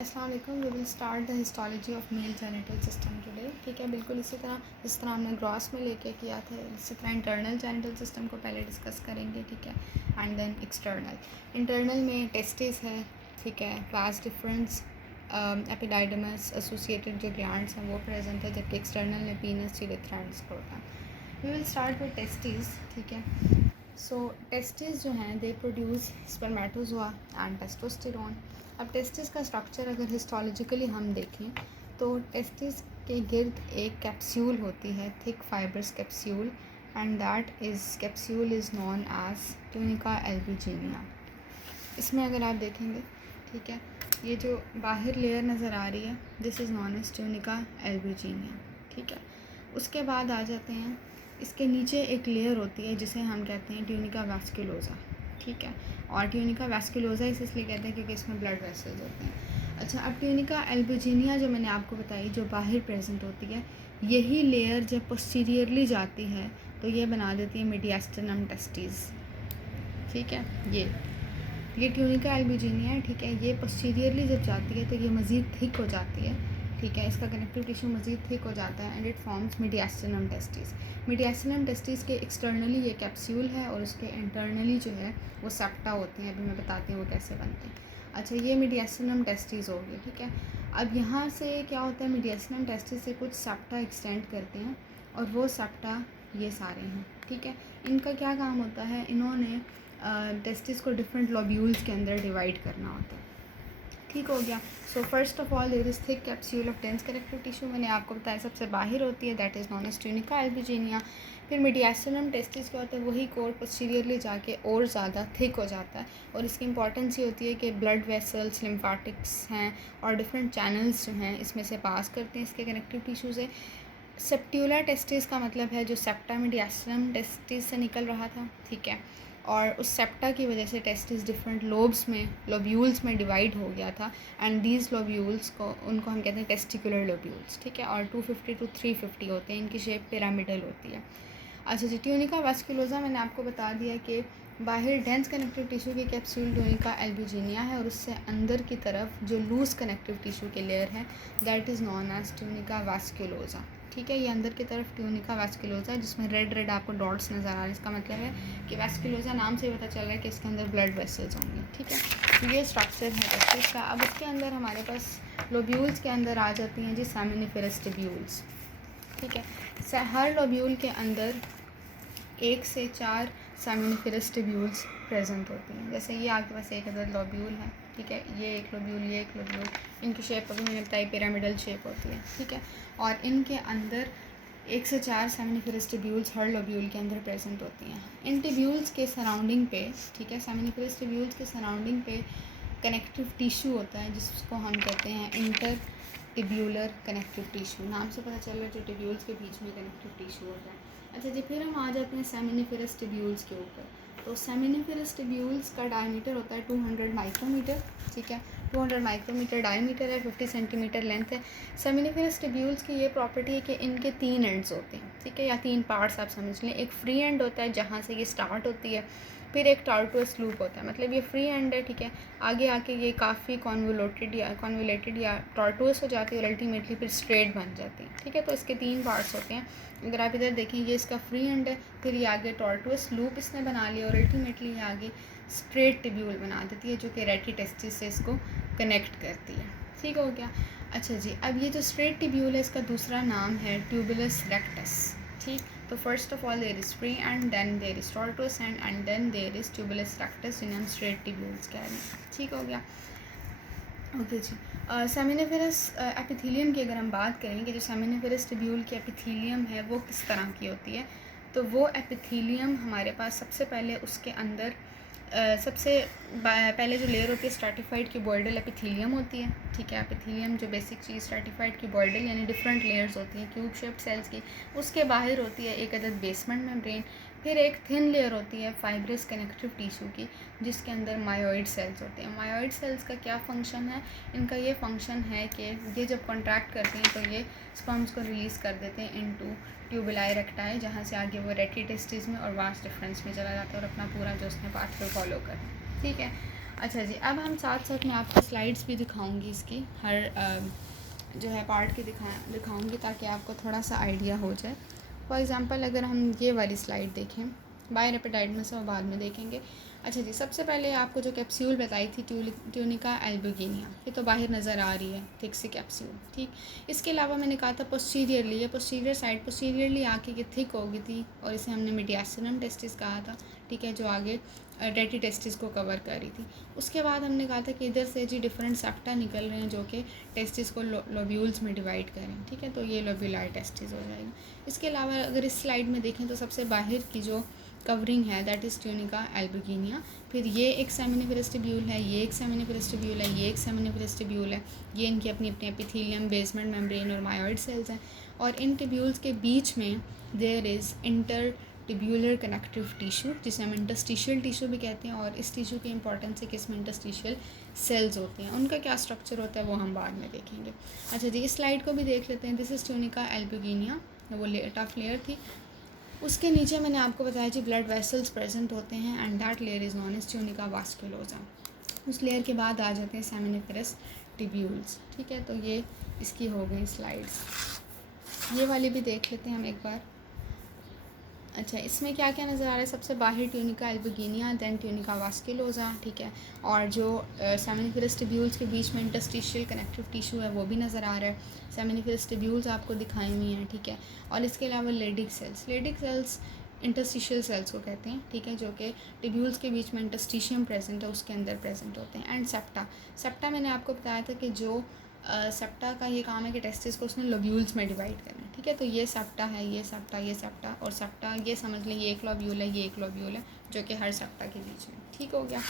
अस्सलाम वालेकुम। We will start the histology of male genital system today. ठीक है, बिल्कुल इसी तरह जिस तरह हमने ग्रॉस में लेके किया था, इसी तरह इंटरनल जेनिटल सिस्टम को पहले डिस्कस करेंगे। ठीक है, एंड देन एक्सटर्नल। इंटरनल में टेस्टिस है, ठीक है, वास डिफरेंस, एपिडाइडमस, एसोसिएटेड जो ग्लैंड्स हैं वो प्रेजेंट है, जबकि एक्सटर्नल में penis, urethra and scrotum. We will start with testis. ठीक है, सो टेस्टिस जो हैं they produce spermatozoa and testosterone. अब टेस्टिस का स्ट्रक्चर अगर हिस्टोलॉजिकली हम देखें तो टेस्टिस के गिर्द एक कैप्सूल होती है, thick fibrous capsule, and that is capsule is known as tunica albuginea. इसमें अगर आप देखेंगे, ठीक है, ये जो बाहर लेयर नज़र आ रही है this is known as tunica albuginea. ठीक है, उसके बाद आ जाते हैं, इसके नीचे एक लेयर होती है जिसे हम कहते हैं ट्यूनिका वैस्कुलोसा। ठीक है, और ट्यूनिका वैस्कुलोसा इसलिए कहते हैं क्योंकि इसमें ब्लड वेसल्स होते हैं। अच्छा, अब ट्यूनिका एल्बुजिनिया जो मैंने आपको बताई जो बाहर प्रेजेंट होती है, यही लेयर जब पोस्टीरियरली जाती है तो ये बना देती है मीडियास्टिनम टेस्टिस। ठीक है, ये ट्यूनिका एल्बुजिनिया है। ठीक है, ये पोस्टीरियरली जब जाती है तो ये मज़ीद थिक हो जाती है। ठीक है, इसका कनेक्टिव टिश्यू मज़ीद थिक हो जाता है and it forms mediastinum testis. Mediastinum testis के एक्सटर्नली ये कैप्सूल है और उसके इंटरनली जो है वो सेप्टा होते हैं। अभी मैं बताती हूँ वो कैसे बनते हैं। अच्छा, ये मीडियास्टिनम टेस्टिस हो गई। ठीक है, अब यहाँ से क्या होता है, मीडियास्टिनम टेस्टिस से कुछ सेप्टा एक्सटेंड करते हैं और वो सेप्टा ये सारे हैं। ठीक है, इनका क्या काम होता है, इन्होंने टेस्टिस को डिफरेंट लोब्यूल्स के अंदर डिवाइड करना होता है। ठीक हो गया। So first of all there is thick capsule of dense connective tissue, मैंने आपको बताया सबसे बाहर होती है, that is known as tunica albuginea. फिर मीडियास्टिनम टेस्टिस क्या होता है, वही कोर पोस्टीरियरली जाके और ज़्यादा थिक हो जाता है और इसकी इंपॉर्टेंस ये होती है कि ब्लड वेसल्स, लिम्फेटिक्स हैं और डिफरेंट चैनल्स जो हैं इसमें से पास करते हैं इसके कनेक्टिव टिश्यू से। सेप्ट्यूलर टेस्टिस का मतलब है जो सेप्टा मीडियास्टिनम टेस्टिस से निकल रहा था। ठीक है, और उस सेप्टा की वजह से टेस्टिस डिफरेंट लोब्यूल्स में डिवाइड हो गया था एंड दीज लोब्यूल्स को उनको हम कहते हैं टेस्टिकुलर लोब्यूल्स। ठीक है, और 250 to 350 होते हैं, इनकी शेप पिरामिडल होती है। अच्छा जी, ट्यूनिका वैस्कुलोसा मैंने आपको बता दिया कि बाहर डेंस कनेक्टिव टिश्यू की कैप्सूल ट्यूनिका एल्बुजिनिया है और उससे अंदर की तरफ जो लूज कनेक्टिव टिश्यू के लेयर है that is known as tunica vasculosa. ठीक है, ये अंदर की तरफ ट्यूनिका वैस्कुलोसा है जिसमें रेड रेड आपको डॉट्स नज़र आ रहे हैं। इसका मतलब है कि वैस्कुलोसा नाम से पता चल रहा है कि इसके अंदर ब्लड वेसल्स होंगे। ठीक है, तो ये स्ट्रक्चर है टेस्टिस का। अब इसके अंदर हमारे पास लोब्यूल्स के अंदर आ जाती हैं जी सेमिनिफेरस ट्यूब्यूल्स। ठीक है, हर लोब्यूल के अंदर 1 से 4 सेमिनिफेरस ट्यूब्यूल्स प्रेजेंट होती हैं। जैसे ये आपके पास एक अदर लोब्यूल है। ठीक है, ये एक लोब्यूल, ये एक लोब्यूल, इनकी शेप अभी मैंने बताई पिरामिडल शेप होती है। ठीक है, और इनके अंदर 1 से 4 सेमिनिफेरस ट्यूब्यूल्स हर लोब्यूल के अंदर प्रेजेंट होती हैं। इन ट्यूब्यूल्स के सराउंडिंग पे, ठीक है, सेमिनिफेरस ट्यूब्यूल्स के सराउंडिंग पे कनेक्टिव टिश्यू होता है जिसको हम कहते हैं इंटर टिब्यूलर कनेक्टिव टिश्यू। नाम से पता चल रहा है जो टिब्यूल्स के बीच में कनेक्टिव टिश्यू होता है। अच्छा जी, फिर हम आ जाते हैं सेमिनिफेरस टिब्यूल्स के ऊपर। तो सेमिनिफेरस टिब्यूल्स का डायमीटर होता है 200 माइक्रोमीटर। ठीक है, 200 माइक्रोमीटर डायमीटर है, 50 सेंटीमीटर लेंथ है। सेमिनिफेरस टिब्यूल्स की ये प्रॉपर्टी है कि इनके 3 एंड्स होते हैं। ठीक है, या 3 पार्ट्स आप समझ लें। एक फ्री एंड होता है जहाँ से ये स्टार्ट होती है, फिर एक टॉर्टुअस लूप होता है, मतलब ये फ्री एंड है। ठीक है, आगे आके ये काफ़ी कॉन्वोलेटेड या टॉर्टुअस हो जाती है और अल्टीमेटली फिर स्ट्रेट बन जाती है। ठीक है, तो इसके 3 पार्ट्स होते हैं। अगर आप इधर देखें, ये इसका फ्री एंड है, फिर ये आगे टॉर्टुअस लूप इसने बना लिया और अल्टीमेटली ये आगे स्ट्रेट टिब्यूल बना देती है जो कि रेटी टेस्टिस से इसको कनेक्ट करती है। ठीक हो गया। अच्छा जी, अब ये जो स्ट्रेट टिब्यूल है इसका दूसरा नाम है ट्यूबुलस रेक्टस। ठीक, तो first of all there is free end, then there is tortuous end then there is tubulus rectus, जिन्हें हम स्ट्रेट टिब्यूल्स कह रहे हैं। ठीक हो गया। ओके जी, सेमिनिफेरस एपिथेलियम की अगर हम बात करें कि जो सेमिनिफेरस टिब्यूल की एपिथेलियम है वो किस तरह की होती है, तो वो एपिथेलियम हमारे पास सबसे पहले उसके अंदर सबसे पहले जो लेयर होती है स्ट्रैटिफाइड क्यूबॉइडल एपिथेलियम होती है। ठीक है, एपिथेलियम जो बेसिक चीज़ स्ट्रैटिफाइड क्यूबॉइडल यानी डिफरेंट लेयर्स होती हैं क्यूब शेप्ड सेल्स की। उसके बाहर होती है एक अदद बेसमेंट मेम्ब्रेन, फिर एक थिन लेयर होती है फाइब्रस कनेक्टिव टिश्यू की जिसके अंदर मायोइड सेल्स होते हैं। मायोइड सेल्स का क्या फंक्शन है, इनका ये फंक्शन है कि ये जब कॉन्ट्रैक्ट करते हैं तो ये स्पर्म्स को रिलीज़ कर देते हैं इनटू ट्यूबुलाई रेक्टाई, जहाँ से आगे वो रेटी टेस्टिस में और वास डिफरेंस में चला जाता है और अपना पूरा जो उसने पाथवे फॉलो कर। ठीक है, अच्छा जी, अब हम साथ साथ मैं आपको स्लाइड्स भी दिखाऊंगी इसकी, हर जो है पार्ट की दिखाऊंगी ताकि आपको थोड़ा सा आइडिया हो जाए। फॉर एग्ज़ाम्पल अगर हम ये वाली स्लाइड देखें, बायरेपिटाइड में से वो बाद में देखेंगे। अच्छा जी, सबसे पहले आपको जो कैप्सूल बताई थी ट्यूनिका एल्बुगिनिया, ये तो बाहर नज़र आ रही है, थिक सी कैप्सूल, ठीक। इसके अलावा मैंने कहा था पोस्टीरियरली, ये पोस्टीरियर साइड पोस्टीरियरली आके ये थिक हो गई थी और इसे हमने मीडियासिनम टेस्टिस कहा था, ठीक है, जो आगे डेटी टेस्टिस को कवर कर रही थी। उसके बाद हमने कहा था कि इधर से जी डिफरेंट सेप्टा निकल रहे हैं जो कि टेस्टिस को लोब्यूल्स में डिवाइड करें, ठीक है, तो ये लोब्यूलर टेस्टिस हो जाएगी। इसके अलावा अगर इस स्लाइड में देखें तो सबसे बाहर की जो कवरिंग है दैट इज़ ट्यूनिका एल्बुगिनिया, फिर ये एक सेमिनिफेरस ट्यूब्यूल है, ये एक सेमिनिफेरस ट्यूब्यूल है, ये एक सेमिनिफेरस ट्यूब्यूल है, ये इनकी अपनी अपनी एपिथेलियम, बेसमेंट मेम्ब्रेन और मायोइड सेल्स हैं, और इन ट्यूब्यूल्स के बीच में there is inter tubular connective tissue, जिसे हम इंटरस्टिशियल टिश्यू भी कहते हैं, और इस टिश्यू की इंपॉर्टेंस है कि इसमें इंटरस्टिशियल सेल्स होते हैं, उनका क्या स्ट्रक्चर होता है वो हम बाद में देखेंगे। अच्छा जी, इस स्लाइड को भी देख लेते हैं। दिस इज़ ट्यूनिका एल्बुगिनिया, वो टफ लेयर थी। उसके नीचे मैंने आपको बताया जी ब्लड वेसल्स प्रेजेंट होते हैं and that layer is known as tunica vasculosa. उस लेयर के बाद आ जाते हैं सेमिनिफेरस ट्यूब्यूल्स, ठीक है, तो ये इसकी हो गई स्लाइड्स। ये वाली भी देख लेते हैं हम एक बार। अच्छा, इसमें क्या क्या नज़र आ रहा है? सबसे बाहर ट्यूनिका एल्बुगिनिया, देन ट्यूनिका वास्कुलोसा, ठीक है, और जो सेमिनिफेरस ट्यूब्यूल्स के बीच में इंटरस्टिशियल कनेक्टिव टिश्यू है वो भी नज़र आ रहा है। सेमिनिफेरस ट्यूब्यूल्स आपको दिखाई हुई हैं, ठीक है, और इसके अलावा लेडिक सेल्स इंटरस्टिशियल सेल्स को कहते हैं, ठीक है, जो कि ट्यूब्यूल्स के बीच में इंटरस्टिशियम प्रेजेंट है उसके अंदर प्रेजेंट होते हैं। एंड सेप्टा मैंने आपको बताया था कि जो सेप्टा का ये काम है कि टेस्टिस को उसने लोब्यूल्स में डिवाइड करना है, ठीक है, तो ये सेप्टा है, ये सेप्टा और सेप्टा, ये समझ लें ये एक लोब्यूल है, ये एक लोब्यूल है जो कि हर सेप्टा के बीच में, ठीक हो गया।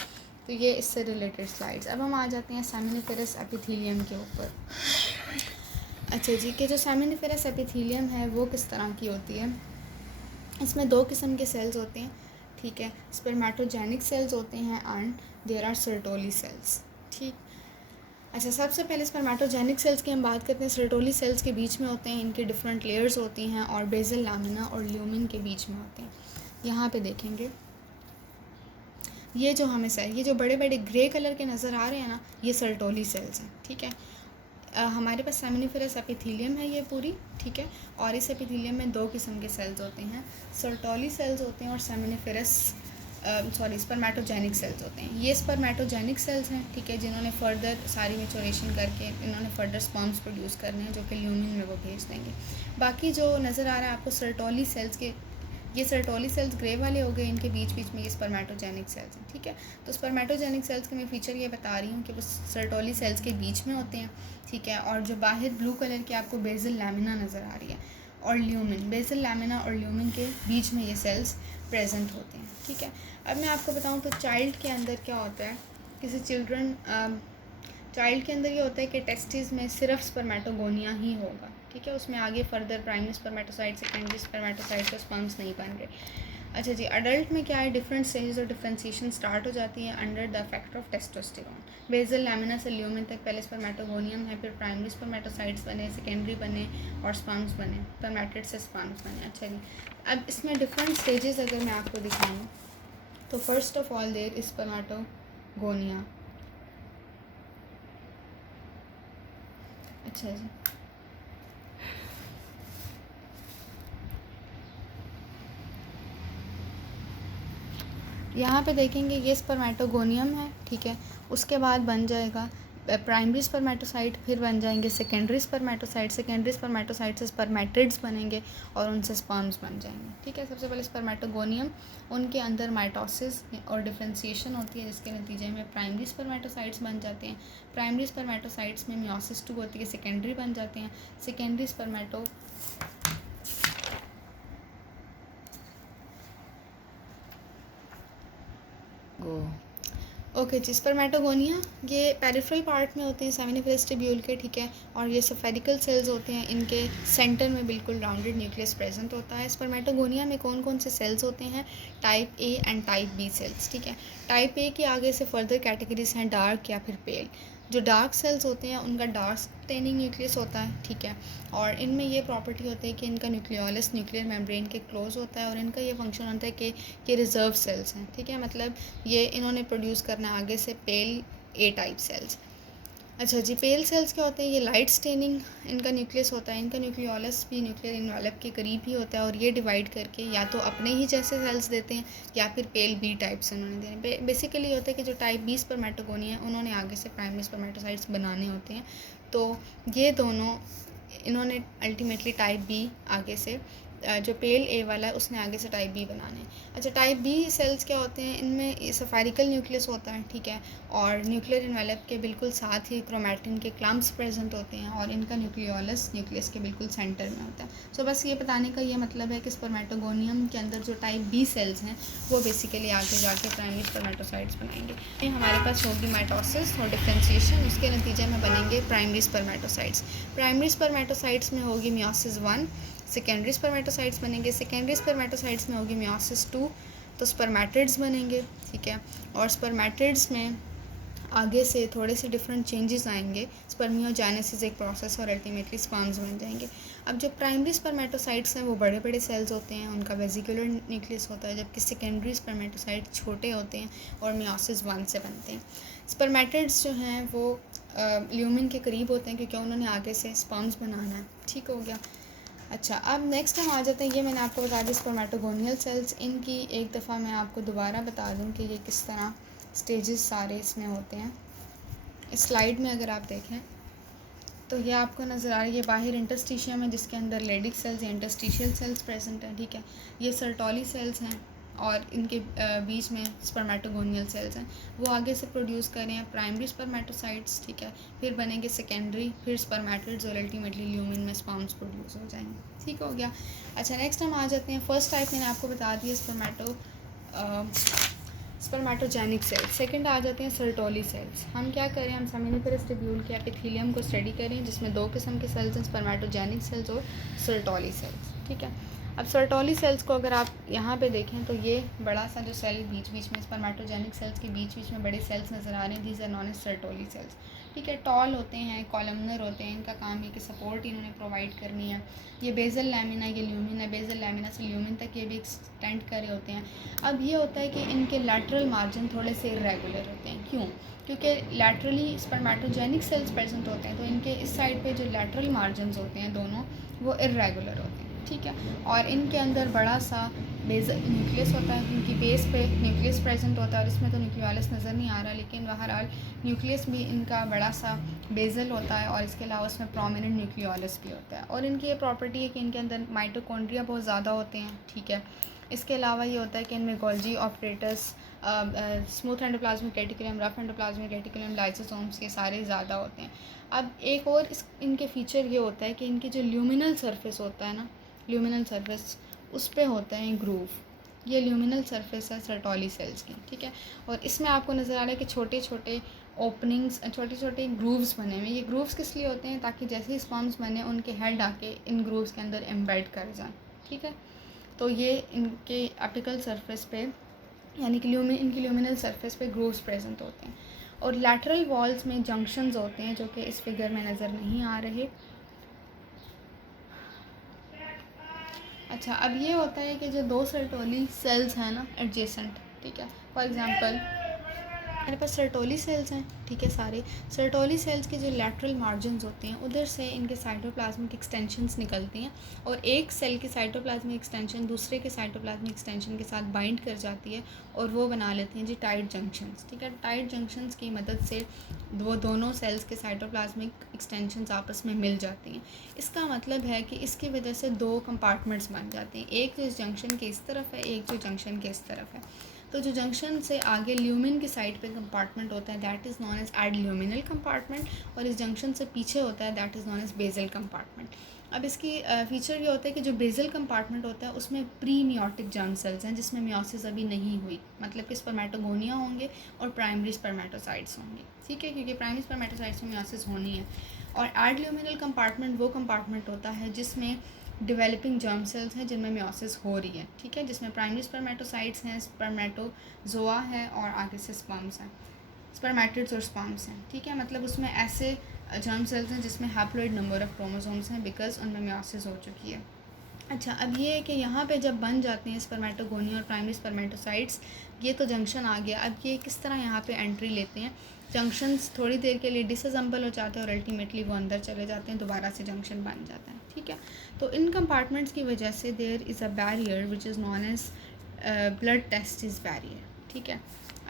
तो ये इससे रिलेटेड स्लाइड्स। अब हम आ जाते हैं सेमिनिफेरस एपिथेलियम के ऊपर। अच्छा जी, कि जो सेमिनिफेरस एपिथेलियम है वो किस तरह की होती है? इसमें दो किस्म के सेल्स होते हैं, ठीक है, स्पर्मेटोजेनिक सेल्स होते हैं and there are Sertoli cells, ठीक। अच्छा, सबसे पहले स्पर्मेटोजेनिक सेल्स की हम बात करते हैं। सर्टोली सेल्स के बीच में होते हैं, इनके डिफरेंट लेयर्स होती हैं और बेसल लामिना और ल्यूमिन के बीच में होते हैं। यहाँ पे देखेंगे ये जो हमें ये जो बड़े बड़े ग्रे कलर के नज़र आ रहे हैं ना, ये सर्टोली सेल्स हैं, ठीक है। हमारे पास सेमिनिफेरस एपिथेलियम है ये पूरी, ठीक है, और इस एपिथेलियम में दो किस्म के सेल्स होते हैं, सर्टोली सेल्स होते हैं और सेमिनिफेरस स्पर्मेटोजेनिक सेल्स होते हैं। ये स्पर्मेटोजेनिक सेल्स हैं, ठीक है, जिन्होंने फर्दर सारी मेचोरेशन करके इन्होंने फर्दर स्पर्म्स प्रोड्यूस करने हैं जो कि ल्यूमिन में वो भेज देंगे। बाकी जो नज़र आ रहा है आपको सर्टोली सेल्स के, ये सर्टोली सेल्स ग्रे वाले हो गए, इनके बीच बीच में ये स्पर्मेटोजेनिक सेल्स हैं, ठीक है। तो स्पर्मेटोजेनिक सेल्स के मैं फीचर ये बता रही हूँ कि वो सर्टोली सेल्स के बीच में होते हैं, ठीक है, और जो बाहर ब्लू कलर की आपको बेसल लैमिना नज़र आ रही है और ल्यूमिन, बेसल लैमिना और ल्यूमिन के बीच में ये सेल्स प्रेजेंट होते हैं, ठीक है। अब मैं आपको बताऊं तो चाइल्ड के अंदर क्या होता है, किसी चाइल्ड के अंदर ये होता है कि टेस्टिस में सिर्फ स्पर्मेटोगोनिया ही होगा, ठीक है, उसमें आगे further primary spermatocyte, secondary spermatocyte का स्पर्म्स नहीं बन रहे। अच्छा जी, अडल्ट में क्या है, डिफरेंट स्टेजेस और डिफ्रेंसिएशन स्टार्ट हो जाती है under the effect of testosterone. Basal lamina से ल्यूमिन तक पहले स्पर्मेटोगोनियम है, फिर प्राइमरी स्पर्मेटोसाइट्स बने, सेकेंडरी बने और स्पर्म्स बने, स्पर्मेटिड से स्पर्म्स बने। अच्छा जी, अब इसमें डिफरेंट स्टेजेस अगर मैं आपको दिखाऊँ तो first of all there is spermatogonia. अच्छा जी, यहाँ पे देखेंगे ये स्पर्मेटोगोनियम है, ठीक है, उसके बाद बन जाएगा प्राइमरी स्पर्मेटोसाइट, फिर बन जाएंगे सेकेंडरी स्पर्मेटोसाइट, सेकेंडरी स्पर्मेटोसाइट से स्पर्मेटिड्स बनेंगे और उनसे स्पर्म्स बन जाएंगे, ठीक है। सबसे पहले स्पर्मेटोगोनियम, उनके अंदर माइटोसिस और डिफ्रेंसिएशन होती है जिसके नतीजे में प्राइमरी स्पर्मेटोसाइट्स बन जाते हैं। प्राइमरी स्पर्मेटोसाइट्स में मियोसिस 2 होती है, सेकेंडरी बन जाते हैं। सेकेंडरी स्पर्मेटो ओके जी, स्पर्मेटोगोनिया ये पेरिफेरल पार्ट में होते हैं सेमिनिफेरस ट्यूब्यूल के, ठीक है, और ये सफेरिकल सेल्स होते हैं, इनके सेंटर में बिल्कुल राउंडेड न्यूक्लियस प्रेजेंट होता है। स्पर्मेटोगोनिया में कौन कौन से सेल्स होते हैं? Type A and type B cells, ठीक है। टाइप ए की आगे से फर्दर कैटेगरीज हैं डार्क या फिर पेल। जो डार्क सेल्स होते हैं उनका डार्क स्टेनिंग न्यूक्लियस होता है, ठीक है। और इनमें ये प्रॉपर्टी होती है कि इनका न्यूक्लियोलस न्यूक्लियर मेम्ब्रेन के क्लोज होता है और इनका ये फंक्शन होता है कि ये रिजर्व सेल्स हैं, ठीक है। मतलब ये इन्होंने प्रोड्यूस करना आगे से पेल ए टाइप सेल्स। अच्छा जी, पेल सेल्स क्या होते हैं? ये लाइट स्टेनिंग इनका न्यूक्लियस होता है। इनका न्यूक्लियोलस भी न्यूक्लियर इन्वेलप के करीब ही होता है और ये डिवाइड करके या तो अपने ही जैसे सेल्स देते हैं या फिर पेल बी टाइप से उन्होंने देने। बेसिकली होता है कि जो टाइप बी स्पर्मेटोगोनिया है उन्होंने आगे से प्राइमरी स्पर्मेटोसाइट्स बनाने होते हैं। तो ये दोनों इन्होंने अल्टीमेटली टाइप बी आगे से जो पेल ए वाला है उसने आगे से टाइप बी बनाने हैं। अच्छा, टाइप बी सेल्स क्या होते हैं? इनमें सफारिकल न्यूक्लियस होता है, ठीक है। और न्यूक्लियर इन्वेलप के बिल्कुल साथ ही क्रोमैटिन के क्लम्प्स प्रेजेंट होते हैं और इनका न्यूक्लियोलस न्यूक्लियस के बिल्कुल सेंटर में होता है। सो बस ये बताने का ये मतलब है कि स्पर्मेटोगोनियम के अंदर जो टाइप बी सेल्स हैं वो बेसिकली आगे जाके प्राइमरी स्पर्मेटोसाइट्स बनाएंगे। हमारे पास होगी माइटोसिस और डिफ्रेंशिएशन, उसके नतीजे में बनेंगे प्राइमरी स्पर्मेटोसाइट्स। प्राइमरी स्पर्मेटोसाइट्स में होगी मियोसिस 1, सेकेंडरी स्पर्मेटोसाइट्स बनेंगे। सेकेंडरी स्पर्मेटोसाइट्स में होगी मियोसिस 2, तो स्पर्मेटिड्स बनेंगे, ठीक है। और स्पर्मेटिड्स में आगे से थोड़े से डिफरेंट चेंजेस आएंगे। स्पर्मियोजेनेसिस एक प्रोसेस और अल्टीमेटली स्पर्म्स बन जाएंगे। अब जो प्राइमरी स्पर्मेटोसाइट्स हैं वो बड़े बड़े सेल्स होते हैं, उनका वेसिकुलर न्यूक्लियस होता है, जबकि सेकेंडरी स्पर्मेटोसाइट छोटे होते हैं और मियोसिस 1 से बनते हैं। स्पर्मेटिड्स जो हैं वो ल्यूमिन के करीब होते हैं क्योंकि उन्होंने आगे से स्पर्म्स बनाना है, ठीक हो गया। अच्छा, अब नेक्स्ट हम आ जाते हैं, ये मैंने आपको बता दी स्पर्मेटोगोनियल सेल्स। इनकी एक दफ़ा मैं आपको दोबारा बता दूं कि ये किस तरह स्टेजेस सारे इसमें होते हैं। इस स्लाइड में अगर आप देखें तो ये आपको नज़र आ रही है बाहर इंटरस्टिशियम है जिसके अंदर लेडिक सेल्स या इंटरस्टिशियल सेल्स प्रेजेंट हैं, ठीक है। ये सर्टोली सेल्स हैं और इनके बीच में स्पर्मेटोगोनियल सेल्स हैं। वो आगे से प्रोड्यूस कर रहे हैं प्राइमरी स्पर्मेटोसाइट्स, ठीक है। फिर बनेंगे सेकेंडरी, फिर स्पर्मेटिड्स और अल्टीमेटली ल्यूमिन में स्पर्म्स प्रोड्यूस हो जाएंगे, ठीक हो गया। अच्छा, नेक्स्ट हम आ जाते हैं फर्स्ट टाइप मैंने आपको बता दिया स्पर्मेटोजेनिक सेल्स। सेकंड आ जाते हैं सर्टोली सेल्स। हम क्या करें, हम सेमिनिफेरस ट्यूब्यूल के एपिथेलियम को स्टडी करें जिसमें दो किस्म के सेल्स हैं, स्पर्मेटोजेनिक सेल्स और सर्टोली सेल्स, ठीक है। अब सर्टोली सेल्स को अगर आप यहाँ पे देखें तो ये बड़ा सा जो सेल बीच बीच में स्पर्मेटोजेनिक सेल्स के बीच बीच में बड़े सेल्स नज़र आ रहे हैं, these are known as Sertoli cells, ठीक है। टॉल होते हैं, कॉलमनर होते हैं, इनका काम है कि सपोर्ट इन्होंने प्रोवाइड करनी है। ये बेजल लैमिना, ये ल्यूमिन है, बेजल लैमिना से ल्यूमिन तक ये भी एक्सटेंड कर रहे होते हैं। अब ये होता है कि इनके लैटरल मार्जिन थोड़े से इरेगुलर होते हैं। क्यों? क्योंकि लैटरली स्पर्मेटोजेनिक सेल्स प्रेजेंट होते हैं, तो इनके इस साइड पे जो लैटरल मार्जिन होते हैं दोनों वो इरेगुलर होते हैं, ठीक है। और इनके अंदर बड़ा सा बेस न्यूक्लियस होता है, इनकी बेस पे न्यूक्लियस प्रेजेंट होता है और इसमें तो न्यूक्लियोलस नज़र नहीं आ रहा, लेकिन बहरहाल न्यूक्लियस भी इनका बड़ा सा बेजल होता है और इसके अलावा इसमें प्रोमिनेंट न्यूक्लियोलस भी होता है। और इनकी ये प्रॉपर्टी है कि इनके अंदर माइटोकॉन्ड्रिया बहुत ज़्यादा होते हैं, ठीक है। इसके अलावा ये होता है कि इनमें Golgi operators, smooth endoplasmic reticulum, rough endoplasmic reticulum, lysosomes, ये सारे ज़्यादा होते हैं। अब एक और इनके फीचर ये होता है कि इनकी जो ल्यूमिनल सरफेस होता है ना, ल्यूमिनल सरफेस उस पर होता है ग्रूव। ये ल्यूमिनल सरफेस है सर्टोली सेल्स की, ठीक है। और इसमें आपको नज़र आ रहा है कि छोटे छोटे ओपनिंग्स, छोटे छोटे ग्रूव्स बने हुए। ये ग्रूव्स किस लिए होते हैं? ताकि जैसे ही स्पर्म्स बने उनके हेड आके इन ग्रूव्स के अंदर एम्बेड कर जाएं, ठीक है। तो ये इनके एपिकल सरफेस पे यानी कि इनकी ल्यूमिनल सरफेस पे ग्रूव्स प्रेजेंट होते हैं। और लैटरल वॉल्स में जंक्शंस होते हैं जो कि इस फिगर में नज़र नहीं आ रहे। अच्छा, अब ये होता है कि जो दो सर्टोली सेल्स हैं ना एडजेसेंट, ठीक है। फॉर एग्जांपल हमारे पास सर्टोली सेल्स हैं, ठीक है। सारे सर्टोली सेल्स के जो लैटरल मार्जिन्स होते हैं उधर से इनके साइटोप्लाज्मिक एक्सटेंशंस निकलती हैं और एक सेल की साइटोप्लाज्मिक एक्सटेंशन दूसरे के साइटोप्लाज्मिक एक्सटेंशन के साथ बाइंड कर जाती है और वो बना लेती हैं जी टाइट जंक्शंस, ठीक है। टाइट जंक्शंस की मदद से वो दोनों सेल्स के साइटोप्लाज्मिक एक्सटेंशंस आपस में मिल जाती हैं। इसका मतलब है कि इसकी वजह से दो कंपार्टमेंट्स बन जाते हैं, एक जो इस जंक्शन के इस तरफ है, एक जो जंक्शन के इस तरफ है। तो जो जंक्शन से आगे ल्यूमिन की साइड पे कंपार्टमेंट होता है that is known as adluminal compartment, और इस जंक्शन से पीछे होता है that is known as basal compartment. अब इसकी फीचर ये होता है कि जो बेजल कंपार्टमेंट होता है उसमें प्री मियोटिक जर्म सेल्स हैं जिसमें मियोसिस अभी नहीं हुई, मतलब कि स्पर्मेटोगोनिया होंगे और प्राइमरी स्पर्मेटोसाइट्स होंगे, ठीक है, क्योंकि प्राइमरी स्पर्मेटोसाइट्स में मियोसिस होनी है। और एडल्यूमिनल कंपार्टमेंट वो कंपार्टमेंट होता है जिसमें डेवलपिंग जर्म सेल्स हैं जिनमें मियोसिस हो रही है, ठीक है, जिसमें प्राइमरी स्पर्मेटोसाइट्स हैं, स्पर्मेटोजोआ है और आगे से स्पर्म्स हैं। स्पर्मेटिड्स और स्पर्म्स हैं, ठीक है। मतलब उसमें ऐसे जर्म सेल्स हैं जिसमें हैप्लॉइड नंबर ऑफ क्रोमोसोम्स हैं बिकॉज उनमें मियोसिस हो चुकी है। अच्छा, अब ये है कि यहाँ पे जब बन जाते हैं स्पर्मेटोगोनिया और प्राइमरी स्पर्मेटोसाइट्स, ये तो जंक्शन आ गया। अब ये किस तरह यहाँ पे एंट्री लेते हैं, जंक्शंस थोड़ी देर के लिए डिसअसेंबल हो जाते हैं और अल्टीमेटली वो अंदर चले जाते हैं, दोबारा से जंक्शन बन जाता है, ठीक है। तो इन कंपार्टमेंट्स की वजह से there is a barrier which is known as blood testis barrier, ठीक है।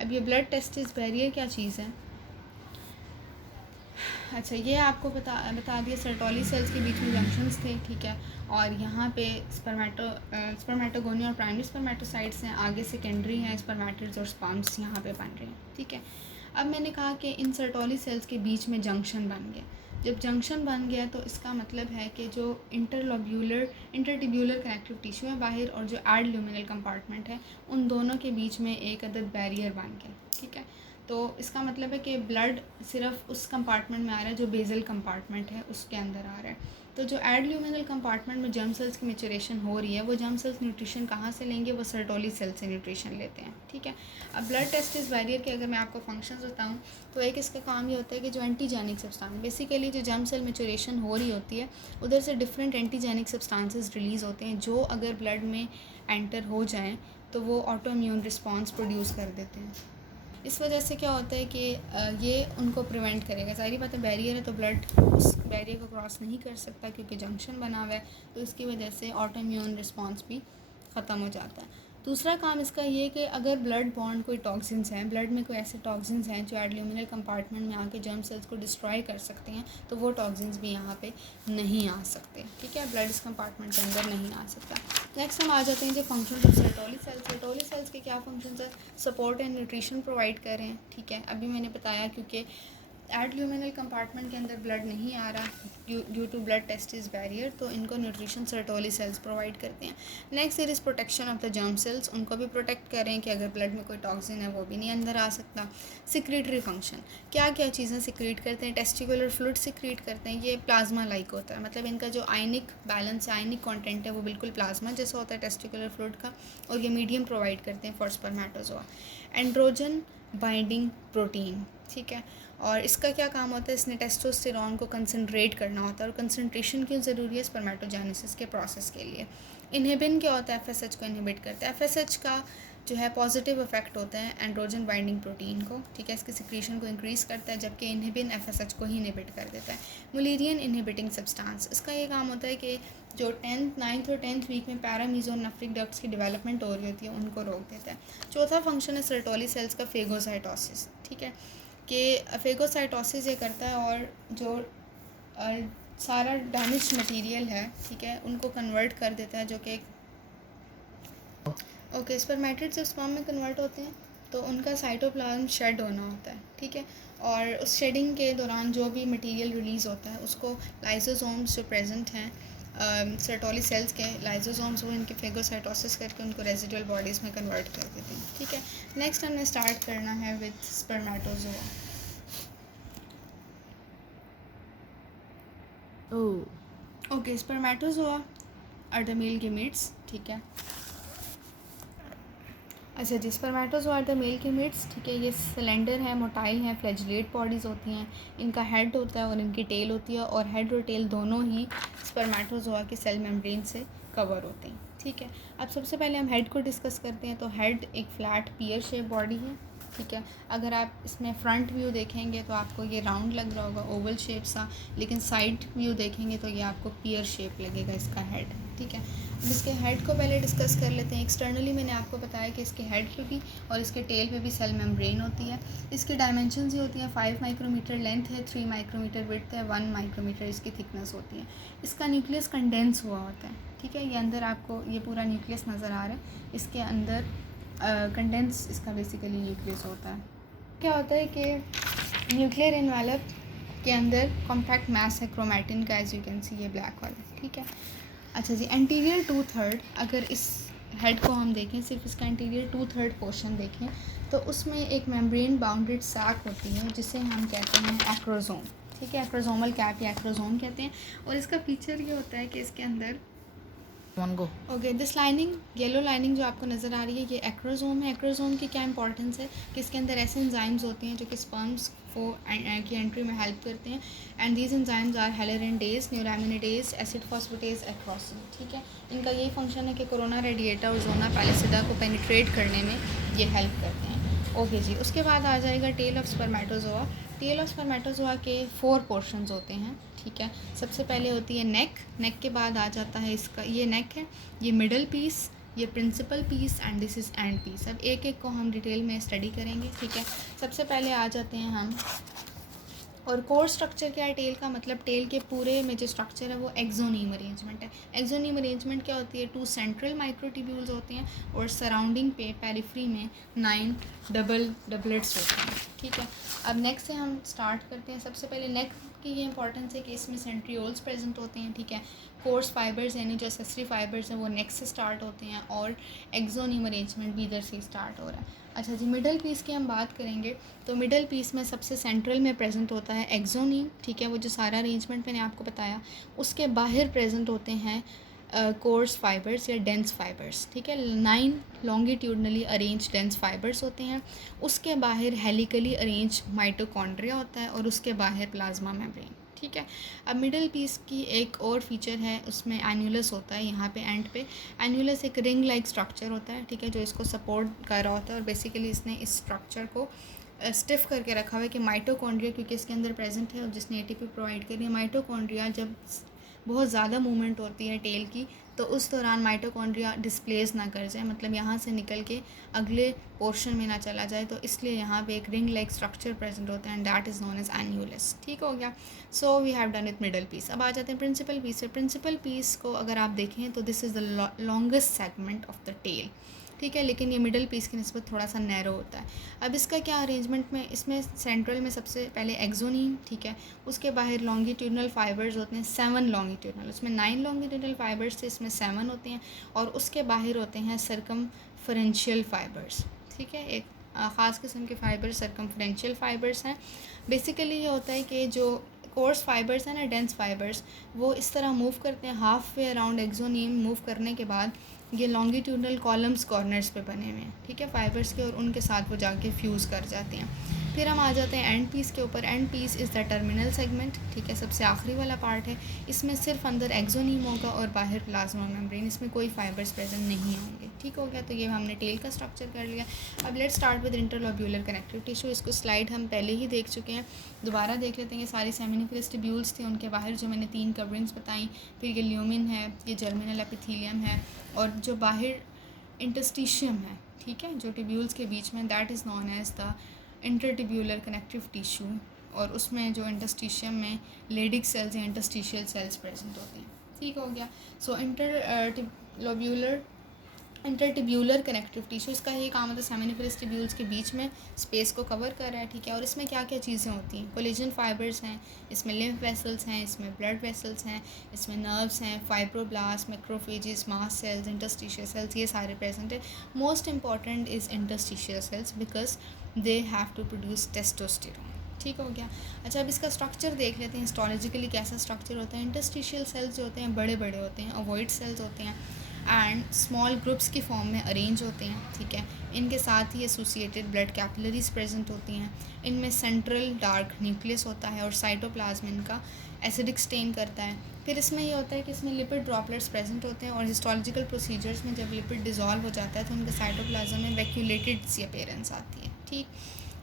अब ये ब्लड टेस्टिस बैरियर क्या चीज़ है? अच्छा, ये आपको बता दिया सर्टोली सेल्स के बीच में जंक्शंस थे, ठीक है। और यहाँ पे स्पर्मेटोगोनिया और प्राइमरी स्पर्मेटोसाइट्स हैं, आगे सेकेंडरी हैं स्पर्मेटिड्स और स्पर्म्स यहाँ पे बन रहे हैं, ठीक है। अब मैंने कहा कि इन सर्टोली सेल्स के बीच में जंक्शन बन गया। जब जंक्शन बन गया तो इसका मतलब है कि जो इंटरटिब्यूलर कनेक्टिव टिश्यू है बाहर और जो एडल्यूमिनल कंपार्टमेंट है, उन दोनों के बीच में एक अदद बैरियर बन गया, ठीक है। तो इसका मतलब है कि ब्लड सिर्फ उस कंपार्टमेंट में आ रहा है जो बेजल कंपार्टमेंट है उसके अंदर आ रहा है। तो जो एडल्यूमिनल कंपार्टमेंट में जर्म सेल्स की मैच्योरेशन हो रही है, वो जर्म सेल्स न्यूट्रिशन कहाँ से लेंगे? वो सर्टोली सेल से न्यूट्रिशन लेते हैं, ठीक है। अब ब्लड टेस्टिस बैरियर के अगर मैं आपको फंक्शंस बताऊँ तो एक इसका काम ये होता है कि जो एंटीजेनिक सब्सटेंस, बेसिकली जो जर्म सेल मैच्योरेशन हो रही होती है उधर से डिफरेंट एंटीजेनिक सब्सटेंसेस रिलीज़ होते हैं, जो अगर ब्लड में एंटर हो जाएँ तो वो ऑटो इम्यून रिस्पॉन्स प्रोड्यूस कर देते हैं। इस वजह से क्या होता है कि ये उनको प्रिवेंट करेगा। ज़ाहिर बात है बैरियर है तो ब्लड उस बैरियर को क्रॉस नहीं कर सकता क्योंकि जंक्शन बना हुआ है, तो इसकी वजह से ऑटो इम्यून रिस्पॉन्स भी ख़त्म हो जाता है। दूसरा काम इसका ये कि अगर ब्लड बॉन्ड कोई टॉक्सिन्स हैं, ब्लड में कोई ऐसे टॉक्सिन्स हैं जो एडल्यूमिनल कंपार्टमेंट में आके जर्म सेल्स को डिस्ट्रॉय कर सकते हैं, तो वो टॉक्सिन्स भी यहाँ पे नहीं आ सकते, ठीक है। ब्लड इस कंपार्टमेंट के अंदर नहीं आ सकता। नेक्स्ट हम आ जाते हैं जो function of Sertoli cells. Sertoli cells के क्या फंक्शंस है? सपोर्ट एंड न्यूट्रिशन प्रोवाइड कर रहे हैं, ठीक है। अभी मैंने बताया क्योंकि एडल्यूमिनल कंपार्टमेंट के अंदर ब्लड नहीं आ रहा due to blood testis barrier, तो इनको न्यूट्रिशन सर्टोली सेल्स प्रोवाइड करते हैं। Next is protection of the germ cells, उनको भी प्रोटेक्ट करें कि अगर ब्लड में कोई टॉक्सिन है वो भी नहीं अंदर आ सकता। सिक्रीटरी फंक्शन, क्या क्या चीज़ें सिक्रीट करते हैं? टेस्टिकुलर फ्लूइड सिक्रीट करते हैं, ये प्लाज्मा लाइक होता है, मतलब इनका जो आयनिक बैलेंस है, आयनिक कॉन्टेंट है वो बिल्कुल प्लाज्मा जैसा होता है टेस्टिकुलर फ्लूइड का, और ये मीडियम प्रोवाइड करते हैं for spermatozoa. Androgen binding protein, ठीक है। और इसका क्या काम होता है? इसने टेस्टोस्टेरॉन को कंसनट्रेट करना होता है, और कंसनट्रेशन क्यों ज़रूरी है? स्पर्मेटोजेनेसिस के प्रोसेस के लिए। इनहिबिन क्या होता है? एफएसएच को इनहिबिट करता है। एफएसएच का जो है पॉजिटिव इफेक्ट होता है एंड्रोजन बाइंडिंग प्रोटीन को, ठीक है, इसके सिक्रीशन को इंक्रीज़ करता है, जबकि इनहिबिन एफएसएच को ही इनहिबिट कर देता है। मुलेरियन इनहिबिटिंग सब्सटेंस, इसका ये काम होता है कि जो 10th, 9th और 10th वीक में पैरामीजोनेफ्रिक डक्ट्स की डेवलपमेंट हो रही होती है उनको रोक देता है। चौथा फंक्शन है सर्टोली सेल्स का फेगोसाइटोसिस, ठीक है, कि फेगोसाइटोसिस ये करता है और जो सारा डैमेज मटेरियल है, ठीक है, उनको कन्वर्ट कर देता है, जो कि ओके स्पर्मेटिड्स जब स्पर्म में कन्वर्ट होते हैं तो उनका साइटोप्लाज्म शेड होना होता है, ठीक है। और उस शेडिंग के दौरान जो भी मटेरियल रिलीज़ होता है उसको लाइसोसोम्स जो प्रेजेंट हैं सर्टोली सेल्स के, लाइसोसोम्स वो इनके फेगोसाइटोसिस करके उनको रेजिडुअल बॉडीज़ में कन्वर्ट कर देते हैं, ठीक है। नेक्स्ट हमने स्टार्ट करना है with spermatozoa. Okay spermatozoa are the male gametes, ठीक है। अच्छा जी, spermatozoa are the male gametes, ठीक है। ये सिलेंडर है, मोटाइल हैं, फ्लैजिलेट बॉडीज़ होती हैं, इनका हेड होता है और इनकी टेल होती है, और हेड और टेल दोनों ही स्पर्मेटोजोआ के सेल मेम्ब्रेन से कवर होते हैं, ठीक है। अब सबसे पहले हम हेड को डिस्कस करते हैं। तो हेड एक फ्लैट पियर शेप बॉडी है, ठीक है। अगर आप इसमें फ्रंट व्यू देखेंगे तो आपको ये राउंड लग रहा होगा, ओवल शेप सा, लेकिन साइड व्यू देखेंगे तो ये आपको पियर शेप लगेगा इसका हेड, ठीक है। अब इसके हेड को पहले डिस्कस कर लेते हैं। एक्सटर्नली मैंने आपको बताया कि इसके हेड पे भी और इसके टेल पे भी सेल मेम्ब्रेन होती है। इसकी डायमेंशंस ये होती हैं 5 माइक्रोमीटर लेंथ है, 3 माइक्रोमीटर विड्थ है, 1 माइक्रोमीटर इसकी थिकनेस होती है। इसका न्यूक्लियस कंडेंस हुआ होता है, ठीक है। ये अंदर आपको ये पूरा न्यूक्लियस नज़र आ रहा है, इसके अंदर कंडेंस इसका बेसिकली न्यूक्लियस होता है। क्या होता है कि न्यूक्लियर एनवेलप के अंदर कॉम्पैक्ट मैस है क्रोमैटिन का, एज यू कैन सी ये ब्लैक वाला, ठीक है। अच्छा जी, एंटीरियर 2/3 अगर इस हेड को हम देखें, सिर्फ इसका एंटीरियर 2/3 पोर्शन देखें तो उसमें एक मेम्ब्रेन बाउंडेड सैक होती है जिसे हम कहते हैं एक्रोजोम, ठीक है। एक्रोजोमल कैप या एक्रोजोम कहते हैं। और इसका फीचर ये होता है कि इसके अंदर one go. Okay, this lining, yellow lining जो आपको नज़र आ रही है, ये एक्रोसोम है। एक्रोसोम की क्या इंपॉर्टेंस है कि इसके अंदर ऐसे एंजाइम्स होते हैं जो कि स्पर्म्स को की एंट्री में हेल्प करते हैं। And these enzymes are hyaluronidase, neuraminidase, acid phosphatase, acrosin. ठीक है, इनका यही फंक्शन है कि कोरोना रेडिएटा और जोना पैलिसिडा को पेनिट्रेट करने में ये हेल्प करते हैं। ओके जी, उसके बाद आ जाएगा tail of spermatozoa. Tail of spermatozoa के 4 पोर्शंस होते हैं। ठीक है, सबसे पहले होती है नेक। नेक के बाद आ जाता है इसका, ये नेक है, ये मिडल पीस, ये principal piece and this is end piece. अब एक एक को हम डिटेल में स्टडी करेंगे। ठीक है, सबसे पहले आ जाते हैं हम, और कोर स्ट्रक्चर क्या है टेल का, मतलब टेल के पूरे में जो स्ट्रक्चर है वो एक्सोनीम अरेंजमेंट है। एक्सोनीम अरेंजमेंट क्या होती है, 2 सेंट्रल माइक्रोट्यूब्यूल्स होते हैं और सराउंडिंग पे पेरिफ्री में 9 डबलेट्स होते हैं। ठीक है, अब नेक से हम स्टार्ट करते हैं। सबसे पहले नेक की ये इंपॉर्टेंस है कि इसमें सेंट्रियोल्स प्रेजेंट होते हैं। ठीक है, कोर्स फाइबर्स यानी जो एक्सेसरी फाइबर्स हैं वो नेक से स्टार्ट होते हैं और एक्सोनीम अरेंजमेंट भी इधर से स्टार्ट हो रहा है। अच्छा जी, मिडल पीस की हम बात करेंगे तो मिडल पीस में सबसे सेंट्रल में प्रेजेंट होता है एक्सोनीम। ठीक है, वो जो सारा अरेंजमेंट मैंने आपको बताया, उसके बाहर प्रेजेंट होते हैं कोर्स फाइबर्स या डेंस फाइबर्स। ठीक है, 9 लॉन्गिट्यूडनली अरेंज डेंस फाइबर्स होते हैं। उसके बाहर हेलिकली अरेंज माइटोकॉन्ड्रिया होता है और उसके बाहर प्लाज्मा मेम्ब्रेन। ठीक है, अब मिडल पीस की एक और फीचर है, उसमें एन्यूलस होता है। यहाँ पे एंड पे एन्यूलस एक रिंग लाइक स्ट्रक्चर होता है। ठीक है, जो इसको सपोर्ट कर रहा होता है और बेसिकली इसने इस स्ट्रक्चर को स्टिफ करके रखा हुआ है कि माइटोकॉन्ड्रिया क्योंकि इसके अंदर प्रेजेंट है और जिसने एटीपी प्रोवाइड करी है। माइटोकॉन्ड्रिया जब बहुत ज़्यादा मूवमेंट होती है टेल की, तो उस दौरान माइटोकॉन्ड्रिया डिस्प्लेस ना कर जाए, मतलब यहाँ से निकल के अगले पोर्शन में ना चला जाए, तो इसलिए यहाँ पे एक रिंग लाइक स्ट्रक्चर प्रेजेंट होता है and that is known as annulus. ठीक हो गया, so we have done with middle piece. अब आ जाते हैं प्रिंसिपल पीस से। प्रिंसिपल पीस को अगर आप देखें तो this is the longest segment of the tail. ठीक है, लेकिन ये मिडल पीस की निस्बत थोड़ा सा नैरो होता है। अब इसका क्या अरेंजमेंट में, इसमें सेंट्रल में सबसे पहले एक्सोनीम। ठीक है, उसके बाहर लॉन्गिट्यूडनल फाइबर्स होते हैं 7 लॉन्गिट्यूडनल, उसमें 9 लॉन्गिट्यूडनल फाइबर्स थे, इसमें 7 होते हैं और उसके बाहर होते हैं सर्कमफरेंशियल फाइबर्स। ठीक है, एक ख़ास किस्म के फाइबर सर्कमफरेंशियल फाइबर्स हैं। बेसिकली ये होता है कि जो कोर्स फाइबर्स हैं ना, डेंस फाइबर्स, वो इस तरह मूव करते हैं half way around axoneme move करने के बाद ये लॉन्गिट्यूडनल कॉलम्स कॉर्नर्स पे बने हुए हैं। ठीक है, फाइबर्स के, और उनके साथ वो जाके फ्यूज़ कर जाते हैं। फिर हम आ जाते हैं एंड पीस के ऊपर। And piece is the terminal segment. ठीक है, सबसे आखिरी वाला पार्ट है। इसमें सिर्फ अंदर एक्सोनीम होगा और बाहर प्लाज्मा मेम्ब्रेन, इसमें कोई फाइबर्स प्रेजेंट नहीं होंगे। ठीक हो गया, तो ये हमने टेल का स्ट्रक्चर कर लिया। अब let's start with interlobular connective tissue. इसको स्लाइड हम पहले ही देख चुके हैं, दोबारा देख लेते हैं। ये सारी सेमिनिफरस ट्यूब्यूल्स थे, उनके बाहर जो मैंने 3 कवरिंग्स बताई, फिर ये ल्यूमिन है, ये जर्मिनल एपिथेलियम है, और जो बाहर इंटरस्टिशियम है, ठीक है, जो ट्यूब्यूल्स के बीच में, that is known as the intertubular connective tissue, और उसमें जो इंटरस्टिशियम में लेडिक सेल्स या इंटरस्टिशियल सेल्स प्रेजेंट होते हैं। ठीक हो गया, सो इंटरटिब्यूलर कनेक्टिव टिश्यू, इसका ये काम होता है सेमिनिफरस ट्यूब्यूल्स के बीच में स्पेस को कवर कर रहा है। ठीक है, और इसमें क्या क्या चीज़ें होती हैं, कोलेजन फाइबर्स हैं, इसमें लिम्फ वेसल्स हैं, इसमें ब्लड वेसल्स हैं, इसमें नर्व्स हैं, fibroblast, macrophages, mast cells, interstitial cells, ये सारे प्रेजेंट है। Most important is interstitial cells because they have to produce testosterone. ठीक हो गया, अच्छा अब इसका स्ट्रक्चर देख लेते हैं, हिस्टोलॉजिकली कैसा स्ट्रक्चर होता है। इंटरस्टिशियल सेल्स जो होते हैं बड़े बड़े होते हैं, ओवॉइड सेल्स होते हैं एंड स्मॉल ग्रुप्स की फॉर्म में अरेंज होते हैं। ठीक है, इनके साथ ही एसोसिएटेड ब्लड कैपिलरीज प्रेजेंट होती हैं। इनमें सेंट्रल डार्क न्यूक्लियस होता है और साइटोप्लाज्म इनका एसिडिक स्टेन करता है। फिर इसमें ये होता है कि इसमें लिपिड ड्रॉपलेट्स प्रेजेंट होते हैं और हिस्टोलॉजिकल प्रोसीजर्स में जब लिपिड डिज़ोल्व हो जाता है तो उनके साइटोप्लाज्म में वैक्यूलेटेड सी अपीयरेंस आती है। ठीक,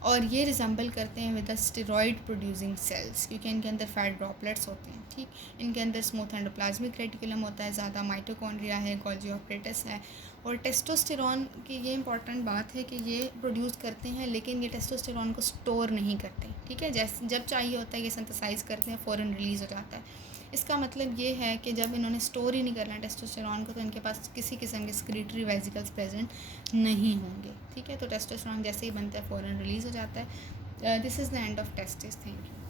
और ये रिजेंबल करते हैं with the steroid producing sales, क्योंकि इनके अंदर फैट ड्रॉपलेट्स होते हैं। ठीक, इनके अंदर स्मूथ एंडोप्लाज्मिक रेटिकुलम होता है, ज़्यादा माइटोकॉन्ड्रिया है, गोल्जी ऑपरेटस है, और टेस्टोस्टेरॉन की ये इंपॉर्टेंट बात है कि ये प्रोड्यूस करते हैं लेकिन ये टेस्टोस्टेरॉन को स्टोर नहीं करते। ठीक है, जैसे जब चाहिए होता है ये सिंथेसाइज करते हैं, फ़ौरन रिलीज़ हो जाता है। इसका मतलब ये है कि जब इन्होंने स्टोर ही नहीं करना टेस्टोस्टेरॉन को तो इनके पास किसी किस्म के सेक्रेटरी वेसिकल्स प्रेजेंट नहीं होंगे। ठीक है, तो टेस्टोस्टेरॉन जैसे ही बनता है फ़ौरन रिलीज़ हो जाता है। This is the end of testis. Thank you.